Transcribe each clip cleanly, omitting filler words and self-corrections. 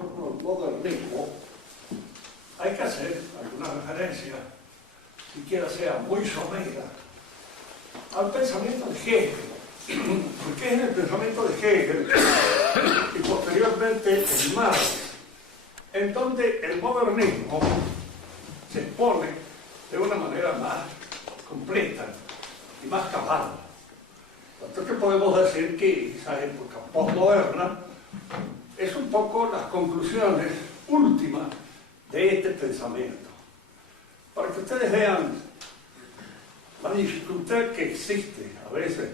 torno al modernismo, hay que hacer alguna referencia, siquiera sea muy somera, al pensamiento de Hegel, porque es el pensamiento de Hegel y posteriormente el Marx, en donde el modernismo se expone de una manera más completa y más cabal. Tanto que podemos decir que esa época postmoderna es un poco las conclusiones últimas de este pensamiento. Para que ustedes vean la dificultad que existe a veces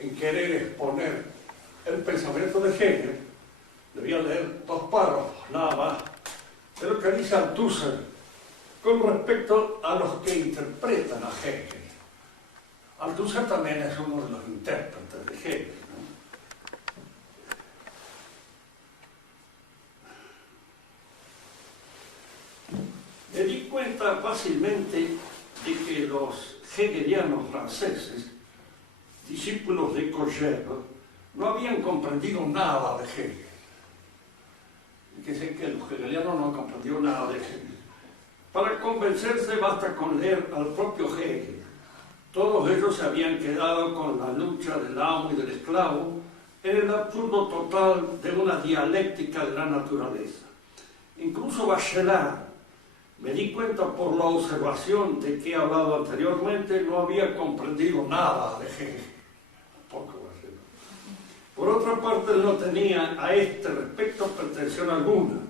en querer exponer el pensamiento de Hegel, le voy a leer 2 párrafos nada más de lo que dice Althusser con respecto a los que interpretan a Hegel. Althusser también es uno de los intérpretes de Hegel, ¿no? Me di cuenta fácilmente de que los hegelianos franceses, discípulos de Cogère, no habían comprendido nada de Hegel. Fíjense que los hegelianos no han comprendido nada de Hegel. Para convencerse basta con leer al propio Hegel. Todos ellos se habían quedado con la lucha del amo y del esclavo en el absurdo total de una dialéctica de la naturaleza. Incluso Bachelard, me di cuenta por la observación de que he hablado anteriormente, no había comprendido nada de Hegel. Poco Bachelard. Por otra parte, no tenía a este respecto pretensión alguna.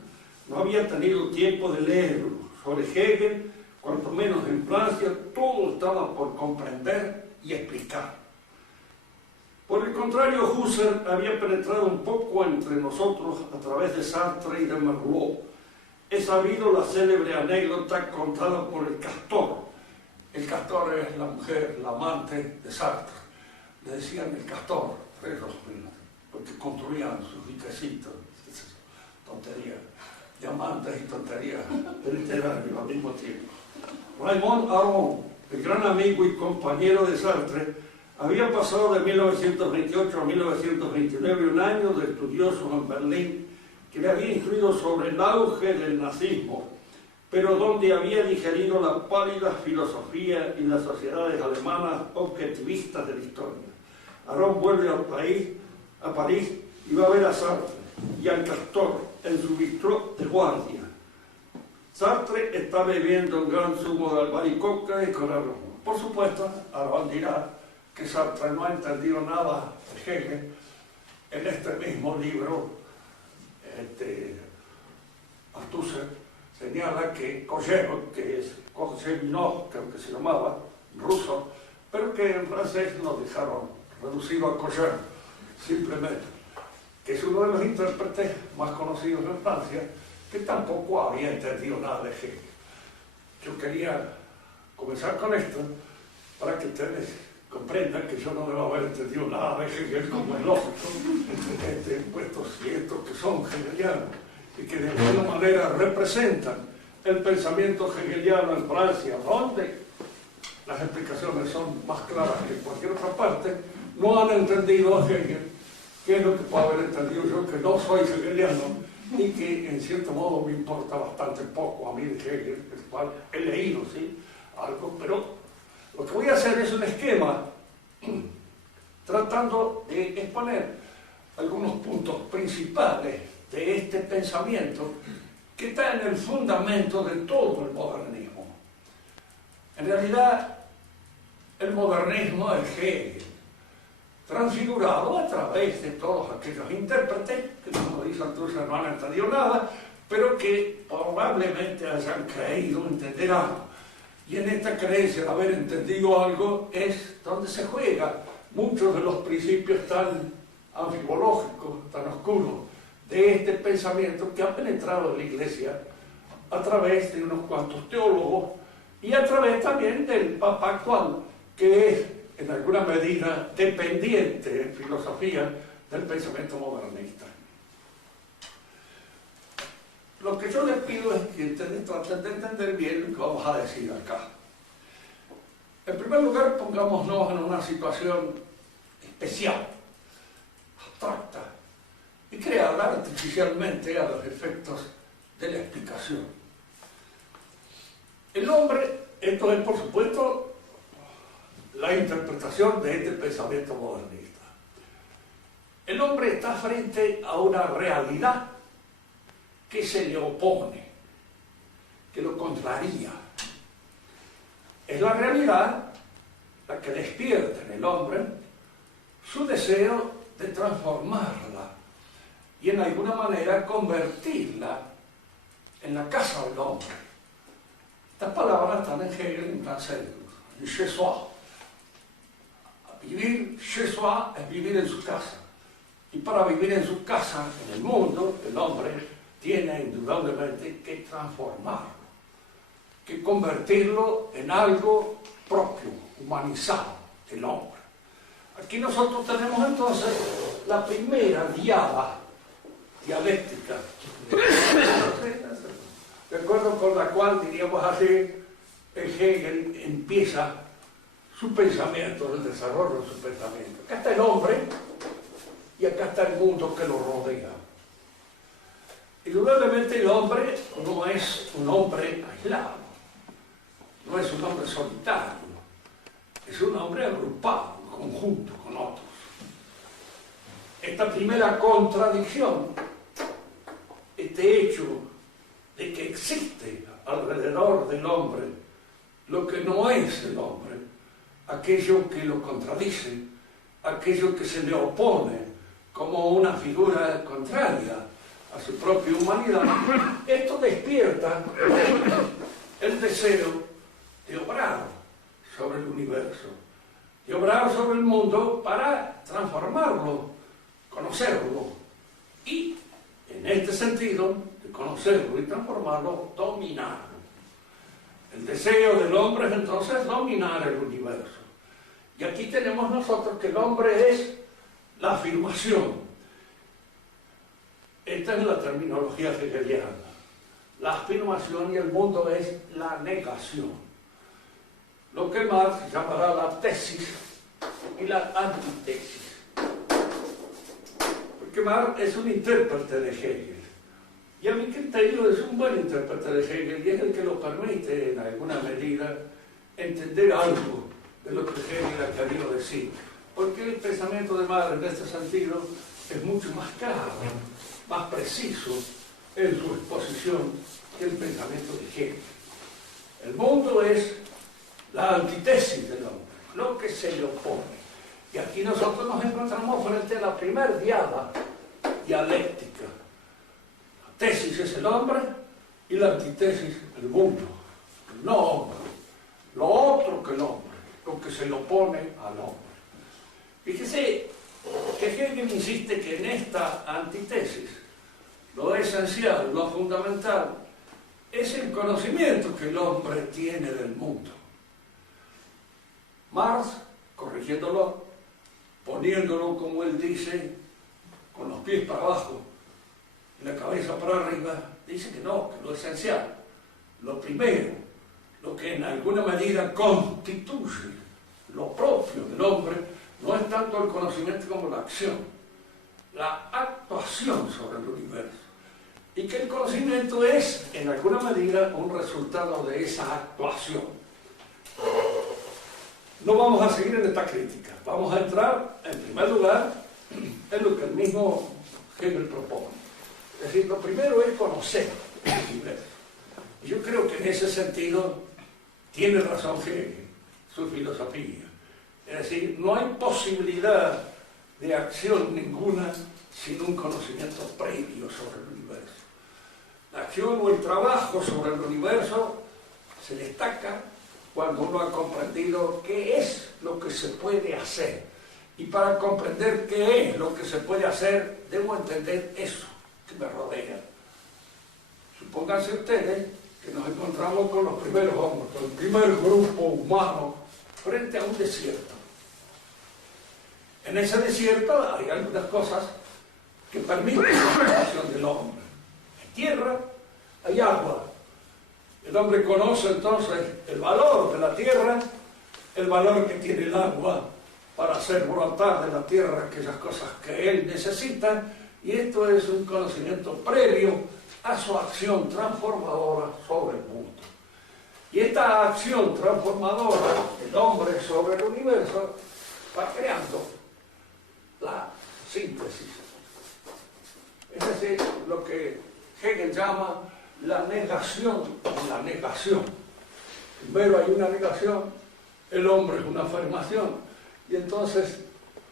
No había tenido tiempo de leerlo. Sobre Hegel, cuanto menos en Francia, todo estaba por comprender y explicar. Por el contrario, Husserl había penetrado un poco entre nosotros a través de Sartre y de Merleau. He sabido la célebre anécdota contada por el Castor. El Castor es la mujer, la amante de Sartre. Le decían el Castor, porque construían sus diquecitos, tonterías, diamantes y tonterías literarias al mismo tiempo. Raymond Aron, el gran amigo y compañero de Sartre, había pasado de 1928 a 1929 un año de estudioso en Berlín, que le había instruido sobre el auge del nazismo, pero donde había digerido la pálida filosofía y las sociedades alemanas objetivistas de la historia. Aron vuelve a París y va a ver a Sartre y al Castor en su bistró de guardia. Sartre está bebiendo un gran zumo de albaricoque y con arroz. Por supuesto, Aron dirá que Sartre no ha entendido nada de Hegel. En este mismo libro, Althusser señala que Cogère, que es Kozevinov, creo que se llamaba, ruso, pero que en francés lo dejaron reducido a Cogère, simplemente, que es uno de los intérpretes más conocidos en Francia, que tampoco había entendido nada de Hegel. Yo quería comenzar con esto para que ustedes comprendan que yo no debo haber entendido nada de Hegel, como es lógico, puestos ciertos que son hegelianos y que de alguna manera representan el pensamiento hegeliano en Francia, donde las explicaciones son más claras que en cualquier otra parte, no han entendido a Hegel, que es lo que puedo haber entendido yo, que no soy hegeliano y que en cierto modo me importa bastante poco a mí de Hegel, el cual he leído, ¿sí?, algo, pero lo que voy a hacer es un esquema tratando de exponer algunos puntos principales de este pensamiento que está en el fundamento de todo el modernismo. En realidad, el modernismo es Hegel, transfigurado a través de todos aquellos intérpretes que, como dice Althusser, no han entendido nada, pero que probablemente hayan creído entender algo. Y en esta creencia de haber entendido algo es donde se juega muchos de los principios tan anfibológicos, tan oscuros, de este pensamiento que ha penetrado en la Iglesia a través de unos cuantos teólogos y a través también del Papa actual, que es en alguna medida dependiente en filosofía del pensamiento modernista. Lo que yo les pido es que ustedes traten de entender bien lo que vamos a decir acá. En primer lugar, pongámonos en una situación especial, abstracta, y creada artificialmente a los efectos de la explicación. El hombre, esto es por supuesto la interpretación de este pensamiento modernista. El hombre está frente a una realidad que se le opone, que lo contraría. Es la realidad la que despierta en el hombre su deseo de transformarla y en alguna manera convertirla en la casa del hombre. Estas palabras están en Hegel en francés, chez soi. Vivir chez soi es vivir en su casa. Y para vivir en su casa, en el mundo, el hombre tiene indudablemente que transformarlo, que convertirlo en algo propio, humanizado, el hombre. Aquí nosotros tenemos entonces la primera diada dialéctica, de acuerdo con la cual, diríamos así, Hegel empieza su pensamiento, el desarrollo de su pensamiento. Acá está el hombre y acá está el mundo que lo rodea. Indudablemente el hombre no es un hombre aislado, no es un hombre solitario, es un hombre agrupado, en conjunto con otros. Esta primera contradicción, este hecho de que existe alrededor del hombre lo que no es el hombre, aquello que lo contradice, aquello que se le opone como una figura contraria a su propia humanidad, esto despierta el deseo de obrar sobre el universo, de obrar sobre el mundo para transformarlo, conocerlo y, en este sentido, de conocerlo y transformarlo, dominarlo. El deseo del hombre es entonces dominar el universo. Y aquí tenemos nosotros que el hombre es la afirmación. Esta es la terminología hegeliana. La afirmación y el mundo es la negación. Lo que Marx llamará la tesis y la antitesis. Porque Marx es un intérprete de Hegel. Y a mi criterio es un buen intérprete de Hegel y es el que lo permite, en alguna medida, entender algo de lo que Hegel ha querido decir. Porque el pensamiento de Marx en este sentido es mucho más claro, más preciso en su exposición que el pensamiento de Hegel. El mundo es la antitesis del hombre, lo que se le opone. Y aquí nosotros nos encontramos frente a la primer diada dialéctica. La tesis es el hombre y la antitesis el mundo, el no hombre, lo otro que el hombre, lo que se le opone al hombre. Fíjese que Hegel insiste que en esta antitesis lo esencial, lo fundamental, es el conocimiento que el hombre tiene del mundo. Marx, corrigiéndolo, poniéndolo, como él dice, con los pies para abajo y la cabeza para arriba, dice que no, que lo esencial, lo primero, lo que en alguna medida constituye lo propio del hombre, no es tanto el conocimiento como la acción, la actuación sobre el universo. Y que el conocimiento es, en alguna medida, un resultado de esa actuación. No vamos a seguir en esta crítica, vamos a entrar, en primer lugar, en lo que el mismo Hegel propone. Es decir, lo primero es conocer el universo. Y yo creo que en ese sentido tiene razón Hegel, su filosofía. Es decir, no hay posibilidad de acción ninguna sin un conocimiento previo sobre el universo. La acción o el trabajo sobre el universo se destaca cuando uno ha comprendido qué es lo que se puede hacer. Y para comprender qué es lo que se puede hacer, debo entender eso que me rodea. Supónganse ustedes que nos encontramos con los primeros hombres, con el primer grupo humano, frente a un desierto. En ese desierto hay algunas cosas que permiten la acción del hombre. Hay tierra, hay agua. El hombre conoce entonces el valor de la tierra, el valor que tiene el agua para hacer brotar de la tierra aquellas cosas que él necesita Y esto es un conocimiento previo a su acción transformadora sobre el mundo. Y esta acción transformadora del hombre sobre el universo va creando la síntesis. Es decir, lo que Hegel llama la negación de la negación. Primero hay una negación, el hombre es una afirmación, y entonces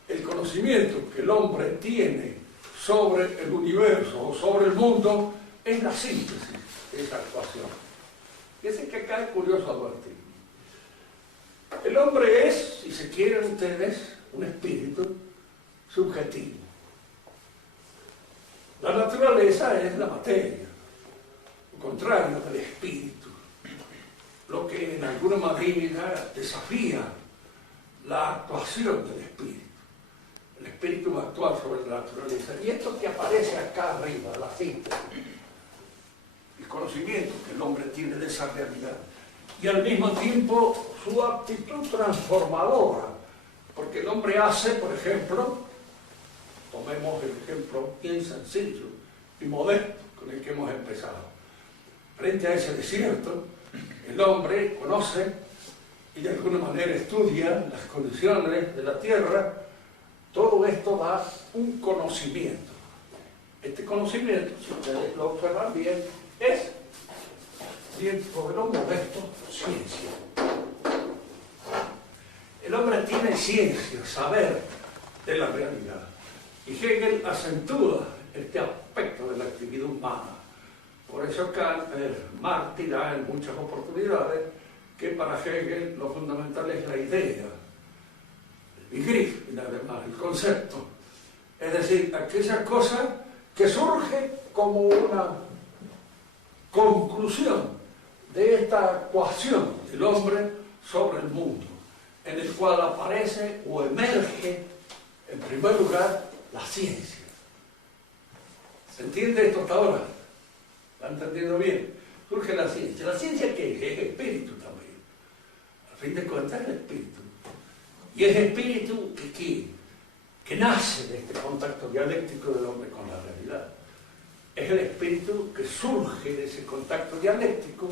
el conocimiento que el hombre tiene sobre el universo o sobre el mundo es la síntesis de esa actuación. Fíjense que acá es curioso advertir. El hombre es, si se quieren ustedes, un espíritu subjetivo. La naturaleza es la materia, lo contrario del espíritu, lo que en alguna medida desafía la actuación del espíritu. El espíritu va a actuar sobre la naturaleza. Y esto que aparece acá arriba, la síntesis, el conocimiento que el hombre tiene de esa realidad, y al mismo tiempo su actitud transformadora, porque el hombre hace, por ejemplo, tomemos el ejemplo bien sencillo y modesto con el que hemos empezado. Frente a ese desierto, el hombre conoce y de alguna manera estudia las condiciones de la tierra. Todo esto da un conocimiento. Este conocimiento, si ustedes lo observan bien, es, bien por lo modesto, ciencia. El hombre tiene ciencia, saber de la realidad. Y Hegel acentúa este aspecto de la actividad humana. Por eso Marx dirá en muchas oportunidades que para Hegel lo fundamental es la idea, el Begriff, y además el concepto. Es decir, aquella cosa que surge como una conclusión de esta actuación del hombre sobre el mundo, en el cual aparece o emerge, en primer lugar, la ciencia. ¿Se entiende esto hasta ahora? ¿Está entendiendo bien? Surge la ciencia. ¿La ciencia qué es? Es espíritu también. A fin de cuentas es el espíritu. Y es espíritu que nace de este contacto dialéctico del hombre con la realidad. Es el espíritu que surge de ese contacto dialéctico,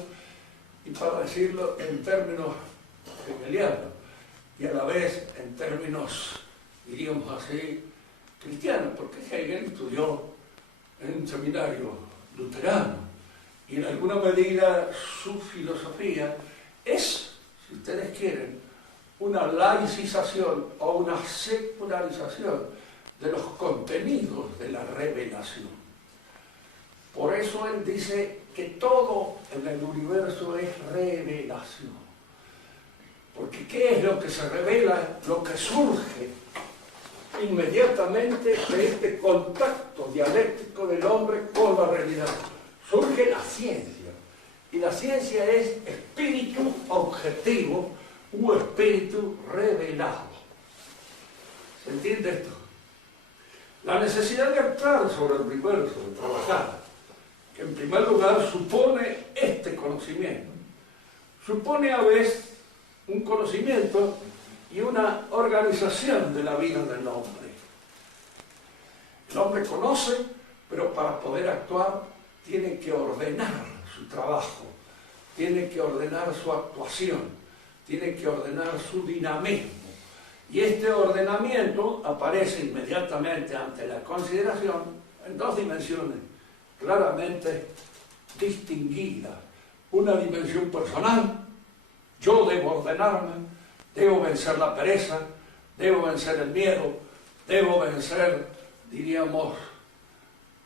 y para decirlo en términos hegelianos, y a la vez en términos, diríamos así, cristianos, porque Hegel estudió en un seminario luterano, y en alguna medida su filosofía es, si ustedes quieren, una laicización o una secularización de los contenidos de la revelación. Por eso él dice que todo en el universo es revelación. Porque ¿qué es lo que se revela? Lo que surge inmediatamente de este contacto dialéctico del hombre con la realidad. Surge la ciencia. Y la ciencia es espíritu objetivo u espíritu revelado. ¿Se entiende esto? La necesidad de actuar sobre el universo, de trabajar, que en primer lugar supone este conocimiento. Supone a veces un conocimiento y una organización de la vida del hombre. El hombre conoce, pero para poder actuar tiene que ordenar su trabajo, tiene que ordenar su actuación, tiene que ordenar su dinamismo. Y este ordenamiento aparece inmediatamente ante la consideración en dos dimensiones claramente distinguidas. Una dimensión personal: yo debo ordenarme, debo vencer la pereza, debo vencer el miedo, debo vencer, diríamos,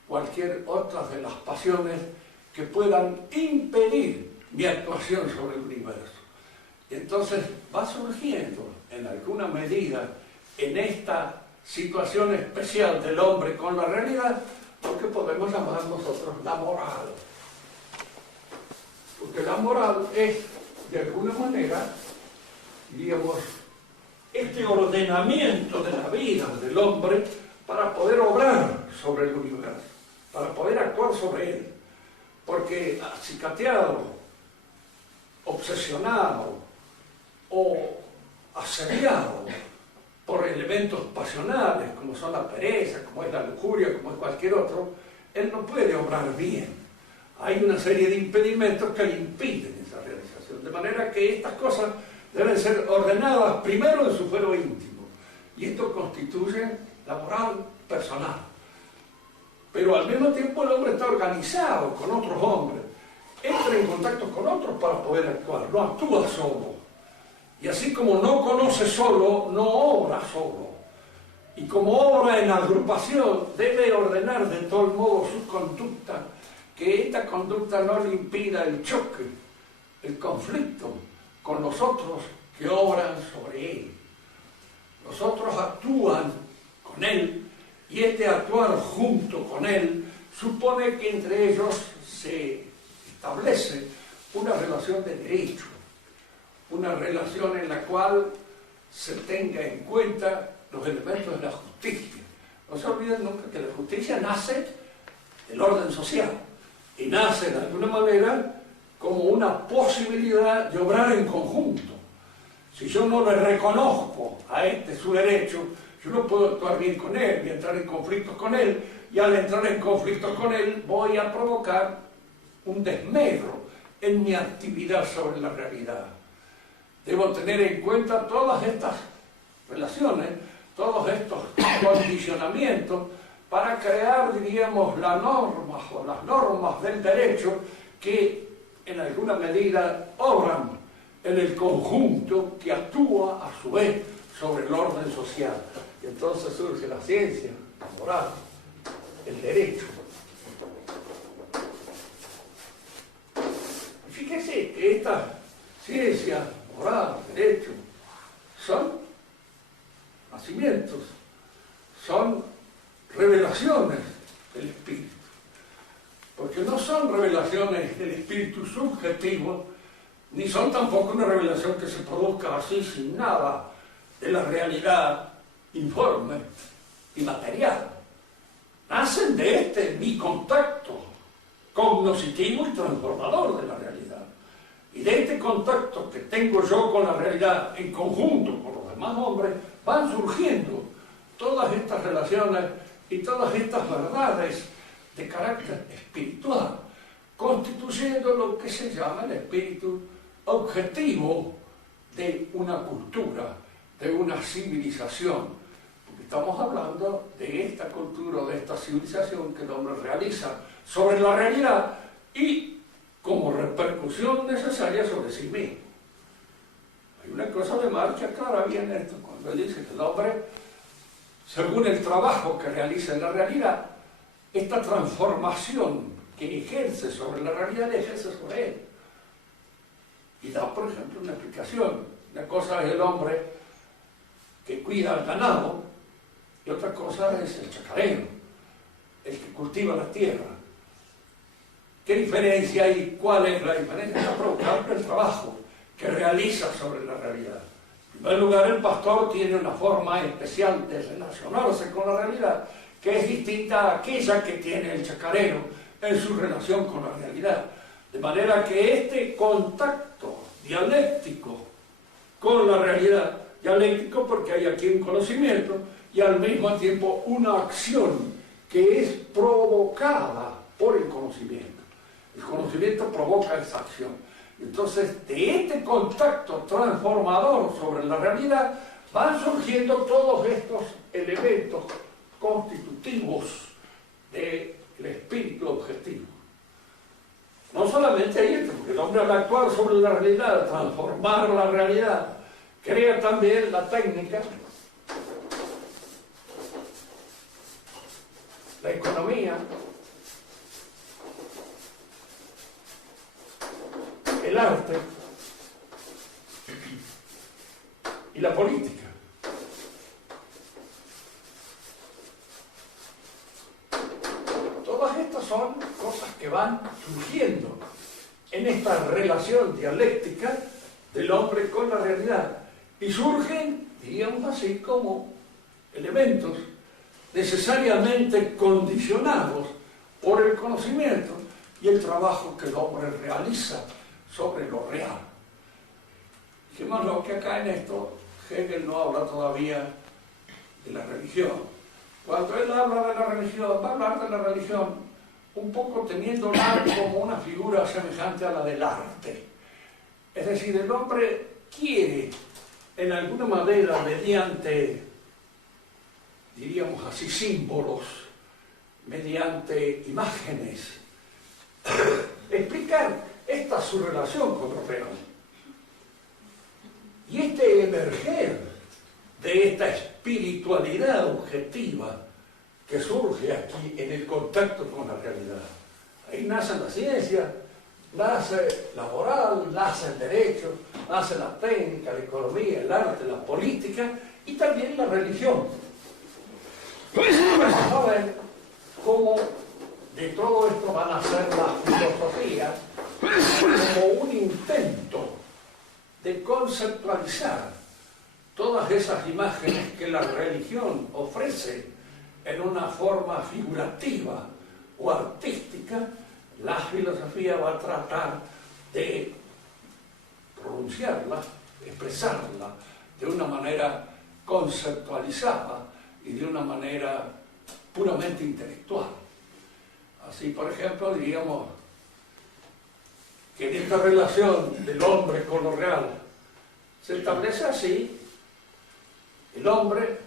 cualquier otra de las pasiones que puedan impedir mi actuación sobre el universo. Y entonces va surgiendo, en alguna medida, en esta situación especial del hombre con la realidad, lo que podemos llamar nosotros la moral. Porque la moral es, de alguna manera, diríamos, este ordenamiento de la vida del hombre para poder obrar sobre el universo, para poder actuar sobre él. Porque acicateado, obsesionado o asediado por elementos pasionales, como son la pereza, como es la lujuria, como es cualquier otro, él no puede obrar bien. Hay una serie de impedimentos que le impiden esa realización, de manera que estas cosas deben ser ordenadas primero en su fuero íntimo, y esto constituye la moral personal. Pero al mismo tiempo el hombre está organizado con otros hombres, entra en contacto con otros para poder actuar, no actúa solo. Y así como no conoce solo, no obra solo. Y como obra en agrupación, debe ordenar de todo modo su conducta, que esta conducta no le impida el choque, el conflicto con los otros que obran sobre él. Los otros actúan con él, y este actuar junto con él supone que entre ellos se establece una relación de derecho, una relación en la cual se tenga en cuenta los elementos de la justicia. No se olviden nunca que la justicia nace del orden social y nace de alguna manera como una posibilidad de obrar en conjunto. Si yo no le reconozco a este su derecho, yo no puedo actuar bien con él, voy a entrar en conflictos con él, y al entrar en conflictos con él voy a provocar un desmedro en mi actividad sobre la realidad. Debo tener en cuenta todas estas relaciones, todos estos condicionamientos, para crear, diríamos, las normas o las normas del derecho que en alguna medida obran en el conjunto que actúa a su vez sobre el orden social. Y entonces surge la ciencia, la moral, el derecho. Fíjese que esta ciencia, moral, derecho, son nacimientos, son revelaciones del espíritu. Porque no son revelaciones del espíritu subjetivo, ni son tampoco una revelación que se produzca así sin nada de la realidad informe y material. Nacen de mi contacto cognoscitivo y transformador de la realidad. Y de este contacto que tengo yo con la realidad en conjunto con los demás hombres, van surgiendo todas estas relaciones y todas estas verdades de carácter espiritual, constituyendo lo que se llama el espíritu objetivo de una cultura, de una civilización. Porque estamos hablando de esta cultura o de esta civilización que el hombre realiza sobre la realidad y como repercusión necesaria sobre sí mismo. Hay una cosa de marcha clara bien en esto, cuando él dice que el hombre, según el trabajo que realiza en la realidad, esta transformación que ejerce sobre la realidad, la ejerce sobre él. Y da, por ejemplo, una explicación. Una cosa es el hombre que cuida al ganado y otra cosa es el chacarero, el que cultiva la tierra. ¿Qué diferencia hay? ¿Cuál es la diferencia? Está provocada por el trabajo que realiza sobre la realidad. En primer lugar, el pastor tiene una forma especial de relacionarse con la realidad que es distinta a aquella que tiene el chacarero en su relación con la realidad. De manera que este contacto dialéctico con la realidad, dialéctico porque hay aquí un conocimiento y al mismo tiempo una acción que es provocada por el conocimiento. El conocimiento provoca esa acción. Entonces, de este contacto transformador sobre la realidad van surgiendo todos estos elementos constitutivos del espíritu objetivo. No solamente hay esto, porque el hombre al actuar sobre la realidad, transformar la realidad, crea también la técnica, la economía, el arte y la política. Todas estas son cosas que van surgiendo en esta relación dialéctica del hombre con la realidad y surgen, diríamos así, como elementos necesariamente condicionados por el conocimiento y el trabajo que el hombre realiza sobre lo real. Fijémonos que acá en esto Hegel no habla todavía de la religión. Cuando él habla de la religión, va a hablar de la religión un poco teniéndola como una figura semejante a la del arte. Es decir, el hombre quiere, en alguna manera, mediante, diríamos así, símbolos, mediante imágenes, explicar esta su relación con lo real. Y este emerger de esta espiritualidad objetiva que surge aquí en el contacto con la realidad. Ahí nace la ciencia, nace la moral, nace el derecho, nace la técnica, la economía, el arte, la política y también la religión. Vamos a ver cómo de todo esto van a ser la filosofía como un intento de conceptualizar todas esas imágenes que la religión ofrece en una forma figurativa o artística. La filosofía va a tratar de pronunciarla, expresarla de una manera conceptualizada y de una manera puramente intelectual. Así, por ejemplo, diríamos que en esta relación del hombre con lo real se establece así: el hombre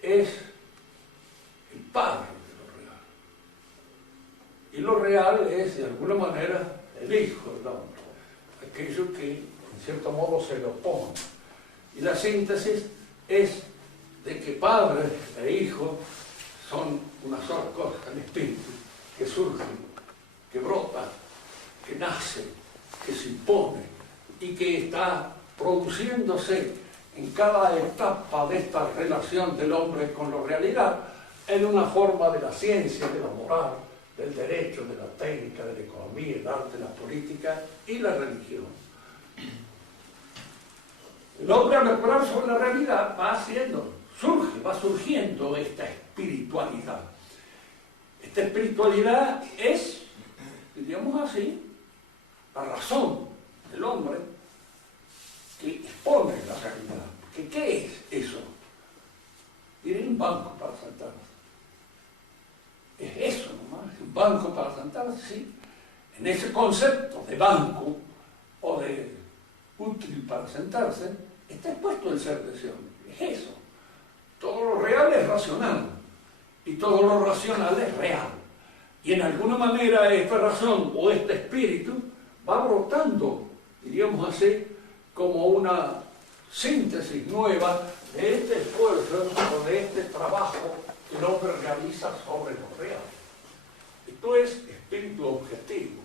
es el padre de lo real, y lo real es, de alguna manera, el hijo del hombre, aquello que, en cierto modo, se le opone. Y la síntesis es de que padre e hijo son una sola cosa, el espíritu, que surge, que brota, que nace, que se impone y que está produciéndose en cada etapa de esta relación del hombre con la realidad en una forma de la ciencia, de la moral, del derecho, de la técnica, de la economía, el arte, la política y la religión. El hombre, al operar sobre la realidad, va surgiendo esta espiritualidad. Esta espiritualidad es, diríamos así, la razón del hombre que expone la realidad. ¿Qué es eso? Tiene un banco para sentarse. Es eso nomás, un banco para sentarse, sí. En ese concepto de banco o de útil para sentarse, está expuesto el ser de ese hombre. Es eso. Todo lo real es racional y todo lo racional es real. Y en alguna manera esta razón o este espíritu va brotando, diríamos así, como una síntesis nueva de este esfuerzo o de este trabajo que el hombre realiza sobre lo real. Esto es espíritu objetivo.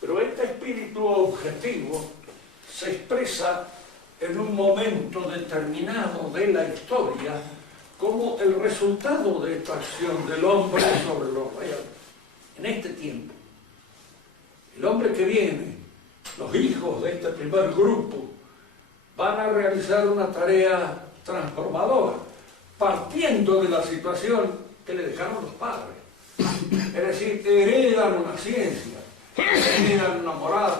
Pero este espíritu objetivo se expresa en un momento determinado de la historia como el resultado de esta acción del hombre sobre lo real. En este tiempo, el hombre que viene, los hijos de este primer grupo, van a realizar una tarea transformadora, partiendo de la situación que le dejaron los padres. Es decir, heredan una ciencia, heredan una moral,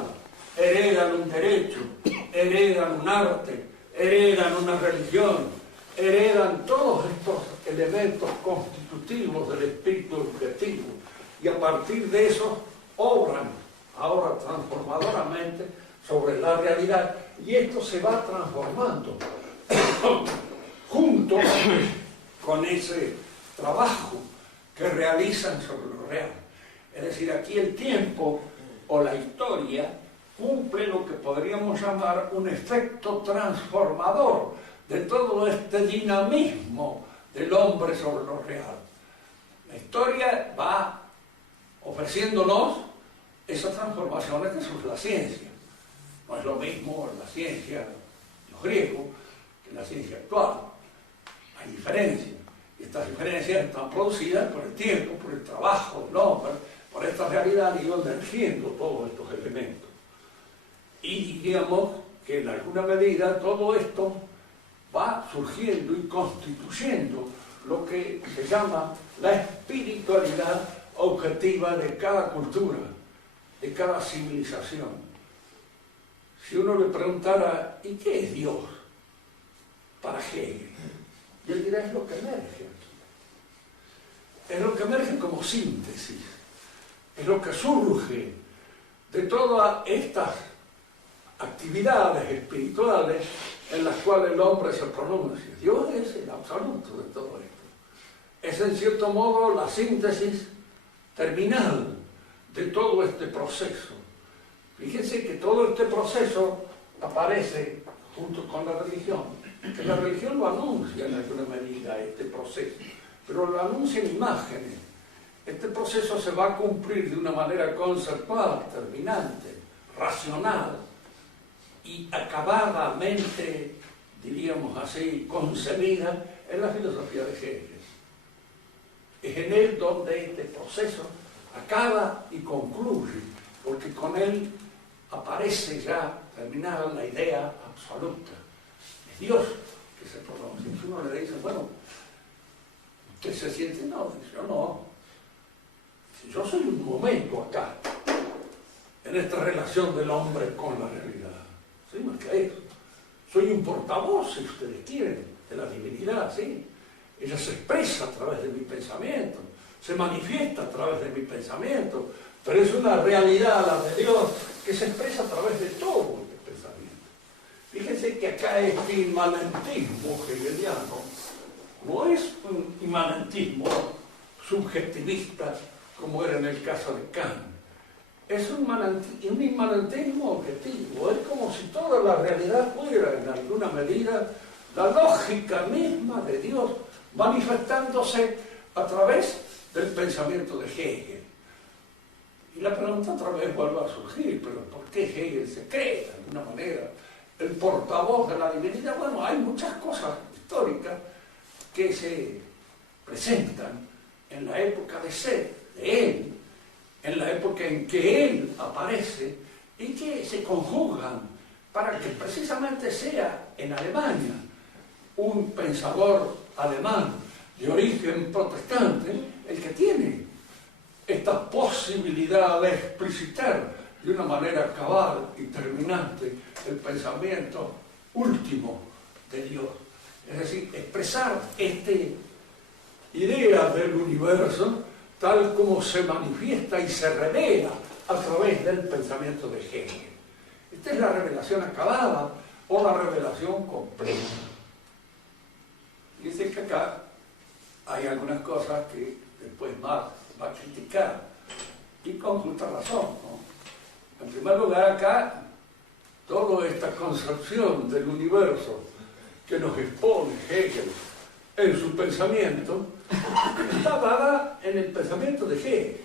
heredan un derecho, heredan un arte, heredan una religión, heredan todos estos elementos constitutivos del espíritu objetivo y a partir de eso obran ahora transformadoramente sobre la realidad y esto se va transformando junto con ese trabajo que realizan sobre lo real. Es decir, aquí el tiempo o la historia cumple lo que podríamos llamar un efecto transformador de todo este dinamismo del hombre sobre lo real. La historia va ofreciéndonos esas transformaciones que surge la ciencia. No es lo mismo la ciencia de los griegos que la ciencia actual. Hay diferencias. Y estas diferencias están producidas por el tiempo, por el trabajo del hombre, por esta realidad y emergiendo todos estos elementos. Y diríamos que en alguna medida todo esto va surgiendo y constituyendo lo que se llama la espiritualidad objetiva de cada cultura, de cada civilización. Si uno le preguntara, ¿y qué es Dios? Para Hegel. Y él dirá, es lo que emerge aquí. Es lo que emerge como síntesis. Es lo que surge de todas estas actividades espirituales en las cuales el hombre se pronuncia. Dios es el absoluto de todo esto. Es en cierto modo la síntesis terminal de todo este proceso. Fíjense que todo este proceso aparece junto con la religión, que la religión lo anuncia en alguna medida, este proceso, pero lo anuncia en imágenes. Este proceso se va a cumplir de una manera conceptual, terminante, racional y acabadamente, diríamos así, concebida en la filosofía de Hegel. Es en él donde este proceso acaba y concluye, porque con él aparece ya terminada la idea absoluta. Es Dios que se pronuncia. Si uno le dice, bueno, ¿usted se siente? No, dice, yo no. Yo soy un momento acá, en esta relación del hombre con la realidad. Soy más que eso. Soy un portavoz, si ustedes quieren, de la divinidad, ¿sí? Ella se expresa a través de mi pensamiento, se manifiesta a través de mi pensamiento, pero es una realidad, la de Dios, que se expresa a través de todo este pensamiento. Fíjense que acá este inmanentismo hegeliano no es un inmanentismo subjetivista como era en el caso de Kant. Es un inmanentismo objetivo. Es como si toda la realidad fuera, en alguna medida, la lógica misma de Dios manifestándose a través del pensamiento de Hegel. Y la pregunta otra vez vuelve a surgir, pero ¿por qué Hegel se cree, de alguna manera, el portavoz de la divinidad? Bueno, hay muchas cosas históricas que se presentan en la época de él, en la época en que él aparece, y que se conjugan para que precisamente sea en Alemania un pensador alemán de origen protestante el que tiene esta posibilidad de explicitar de una manera cabal y terminante el pensamiento último de Dios. Es decir, expresar esta idea del universo tal como se manifiesta y se revela a través del pensamiento de Hegel. Esta es la revelación acabada o la revelación completa. Dice que acá hay algunas cosas que después Marx va a criticar, y con justa razón, ¿no? En primer lugar, acá, toda esta concepción del universo que nos expone Hegel en su pensamiento, está dada en el pensamiento de Hegel,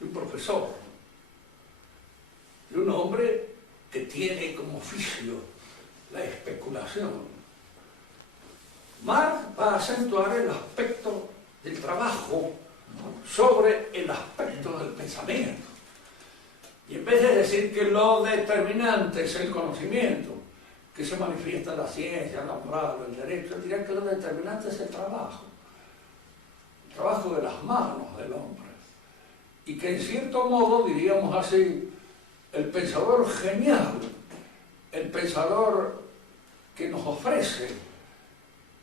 de un profesor, de un hombre que tiene como oficio la especulación. Marx va a acentuar el aspecto del trabajo sobre el aspecto del pensamiento. Y en vez de decir que lo determinante es el conocimiento, que se manifiesta en la ciencia, la moral, el derecho, dirá que lo determinante es el trabajo de las manos del hombre. Y que en cierto modo, diríamos así, el pensador genial, el pensador que nos ofrece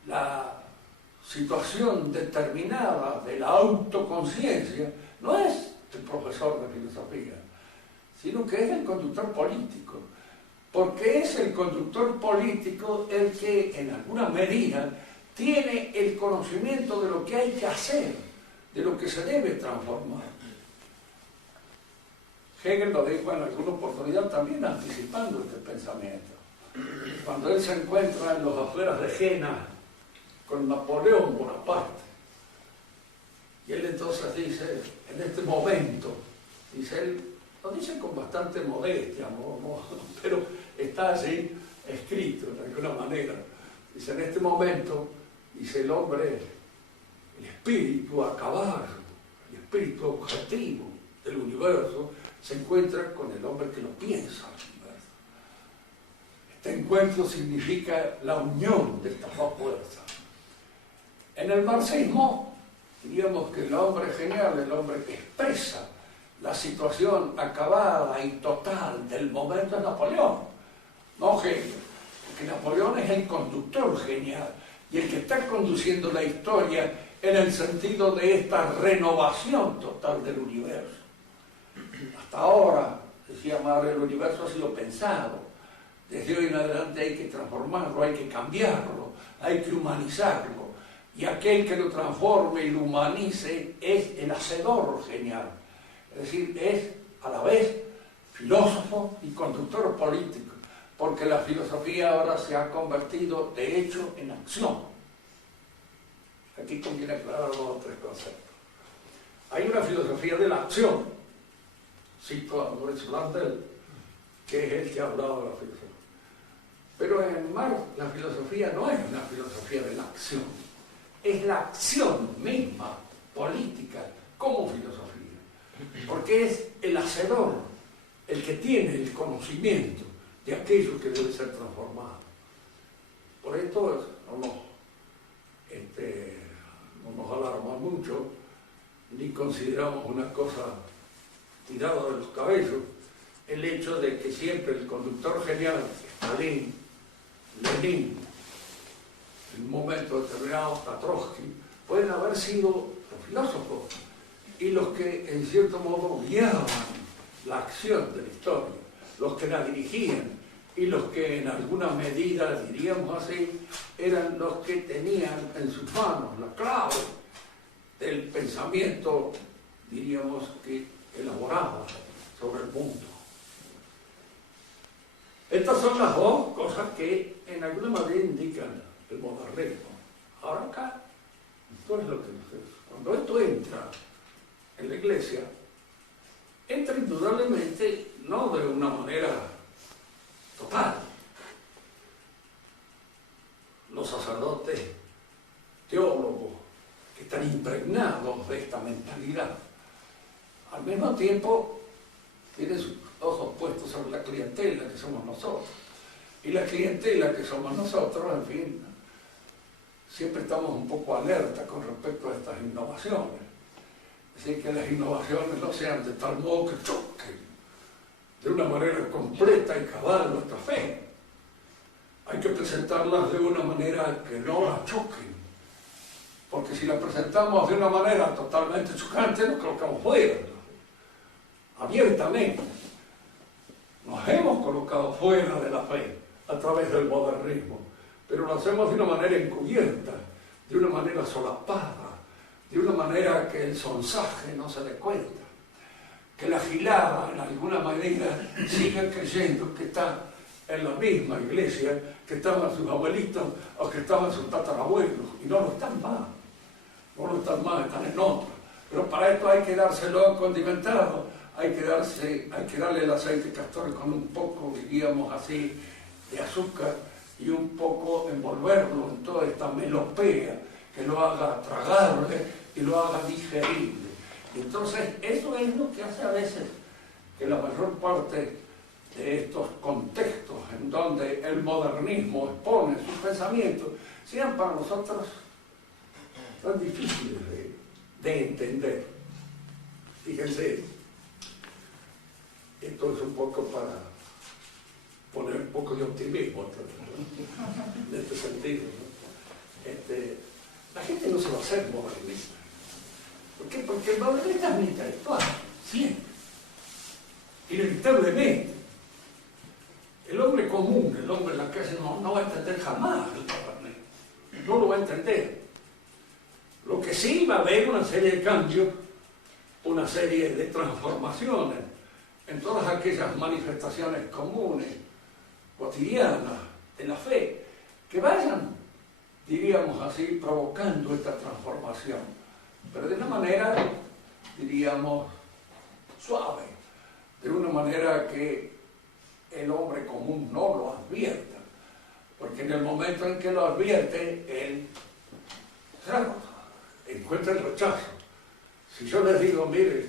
la situación determinada de la autoconciencia, no es el profesor de filosofía, sino que es el conductor político, porque es el conductor político el que, en alguna medida, tiene el conocimiento de lo que hay que hacer, de lo que se debe transformar. Hegel lo dijo en alguna oportunidad también anticipando este pensamiento. Cuando él se encuentra en las afueras de Jena con Napoleón Bonaparte, y él entonces dice, en este momento, dice él, lo dice con bastante modestia, pero está así escrito de alguna manera. Dice, en este momento, dice el hombre, el espíritu acabado, el espíritu objetivo del universo, se encuentra con el hombre que lo piensa. Este encuentro significa la unión de estas dos fuerzas. En el marxismo, diríamos que el hombre genial, el hombre que expresa la situación acabada y total del momento es Napoleón, no Hegel, porque Napoleón es el conductor genial, y el que está conduciendo la historia en el sentido de esta renovación total del universo. Hasta ahora, decía Madre, el universo ha sido pensado. Desde hoy en adelante hay que transformarlo, hay que cambiarlo, hay que humanizarlo. Y aquel que lo transforme y lo humanice es el hacedor genial. Es decir, es a la vez filósofo y conductor político, porque la filosofía ahora se ha convertido de hecho en acción. Aquí conviene aclarar 2 o 3 conceptos. Hay una filosofía de la acción, cito a Maurice Blondel, que es el que ha hablado de la filosofía. Pero en Marx la filosofía no es una filosofía de la acción, es la acción misma política como filosofía, porque es el hacedor, el que tiene el conocimiento de aquello que debe ser transformado. Por esto no nos alarma mucho, ni consideramos una cosa tirada de los cabellos, el hecho de que siempre el conductor genial, Stalin, Lenin, en un momento determinado hasta Trotsky, pueden haber sido los filósofos y los que en cierto modo guiaban la acción de la historia, los que la dirigían y los que en alguna medida, diríamos así, eran los que tenían en sus manos la clave del pensamiento, diríamos que elaborado sobre el mundo. Estas son las 2 cosas que en alguna manera indican el modernismo. Ahora acá, esto es lo que cuando esto entra en la Iglesia, entra indudablemente no de una manera total. Los sacerdotes teólogos que están impregnados de esta mentalidad, al mismo tiempo tienen sus ojos puestos sobre la clientela que somos nosotros. Y la clientela que somos nosotros, en fin, siempre estamos un poco alerta con respecto a estas innovaciones. Es decir, que las innovaciones no sean de tal modo que choquen de una manera completa y cabal nuestra fe. Hay que presentarlas de una manera que no la choquen, porque si la presentamos de una manera totalmente chocante, nos colocamos fuera, abiertamente. Nos hemos colocado fuera de la fe a través del modernismo, pero lo hacemos de una manera encubierta, de una manera solapada, de una manera que el sonsaje no se dé cuenta, que la gilada en alguna manera siga creyendo que está en la misma iglesia que estaban sus abuelitos o que estaban sus tatarabuelos, y no lo están más, están en otra. Pero para esto hay que dárselo condimentado, hay que darle el aceite castor con un poco, diríamos así, de azúcar y un poco envolverlo en toda esta melopea que lo haga tragable y lo haga digerible. Y entonces eso es lo que hace a veces que la mayor parte de estos contextos en donde el modernismo expone sus pensamientos sean para nosotros tan difíciles de entender. Fíjense, esto es un poco para poner un poco de optimismo en este sentido, ¿no? La gente no se va a hacer modernista. ¿Por qué? Porque el modernista es intelectual, siempre, inevitablemente. El hombre común, el hombre en la calle no va a entender jamás el modernismo, no lo va a entender. Lo que sí va a haber una serie de cambios, una serie de transformaciones en todas aquellas manifestaciones comunes, cotidianas, de la fe, que vayan, diríamos así, provocando esta transformación, pero de una manera, diríamos, suave, de una manera que el hombre común no lo advierta, porque en el momento en que lo advierte, él, claro, encuentra el rechazo. Si yo les digo, mire,